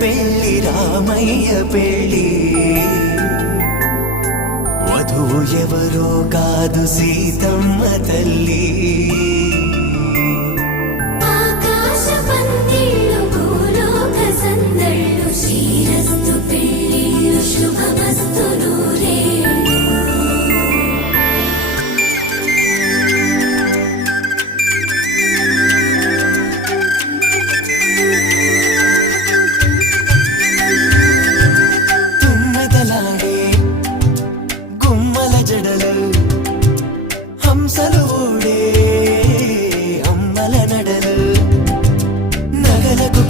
పెళ్లి రామయ్య పెళ్లి వధువు ఎవరో కాదు సీతమ్మ తల్లి ఆకాశ పందిళ్ళు భూలోక సందళ్ళు శ్రీరస్తు పెళ్లిళ్ళు శుభమస్తు నూరేళ్ళు తుమ్మెదలాడే గుమ్మల జడలు హంసలు ఊడే అమ్మల నడలు నగలకు